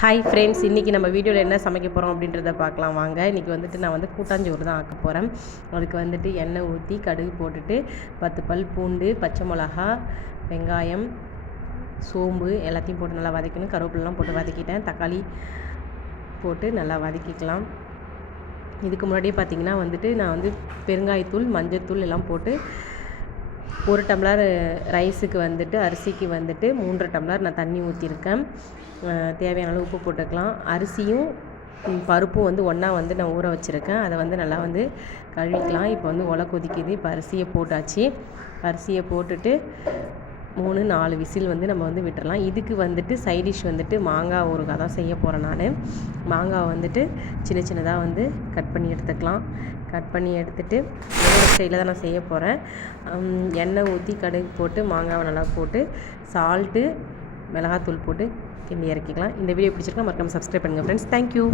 Hi friends, இன்றைக்கி நம்ம வீடியோவில் என்ன சமைக்க போகிறோம் அப்படின்றத பார்க்கலாம் வாங்க. இன்றைக்கி வந்துட்டு நான் வந்து கூட்டாஞ்சோறு தான் ஆக்க போகிறேன். அதுக்கு வந்துட்டு எண்ணெய் ஊற்றி கடுகு போட்டுட்டு 10 பல் பூண்டு, பச்சை மிளகா, வெங்காயம், சோம்பு எல்லாத்தையும் போட்டு நல்லா வதக்கணும். கருவேப்பிலலாம் போட்டு வதக்கிட்டேன். தக்காளி போட்டு நல்லா வதக்கிக்கலாம். இதுக்கு முன்னாடியே பார்த்திங்கன்னா வந்துட்டு நான் வந்து பெருங்காயத்தூள், மஞ்சத்தூள் எல்லாம் போட்டு 1 டம்ளர் ரைஸுக்கு வந்துட்டு அரிசிக்கு வந்துட்டு 3 டம்ளர் நான் தண்ணி ஊற்றிருக்கேன். தேவையான அளவு உப்பு போட்டுக்கலாம். அரிசியும் பருப்பும் வந்து ஒன்றா வந்து நான் ஊற வச்சுருக்கேன். அதை வந்து நல்லா வந்து கழுவிக்கலாம். இப்போ வந்து ஒலை கொதிக்குது. இப்போ அரிசியை போட்டாச்சு. அரிசியை போட்டுட்டு 3-4 விசில் வந்து நம்ம வந்து விட்டுறலாம். இதுக்கு வந்துட்டு சைடிஷ் வந்துட்டு மாங்காய் ஊறுகாய் தான் செய்ய போகிறேன் நான். மாங்காய் வந்துட்டு சின்ன சின்னதாக வந்து கட் பண்ணி எடுத்துக்கலாம். கட் பண்ணி எடுத்துகிட்டு என்னோட ஸ்டைலில் தான் நான் செய்ய போகிறேன். எண்ணெய் ஊற்றி கடுகு போட்டு மாங்காவை நல்லா போட்டு சால்ட்டு, மிளகாத்தூள் போட்டு கிண்டி இறக்கிக்கலாம். இந்த வீடியோ பிடிச்சிருக்கா மறக்காம சப்ஸ்கிரைப் பண்ணுங்கள் ஃப்ரெண்ட்ஸ். தேங்க்யூ.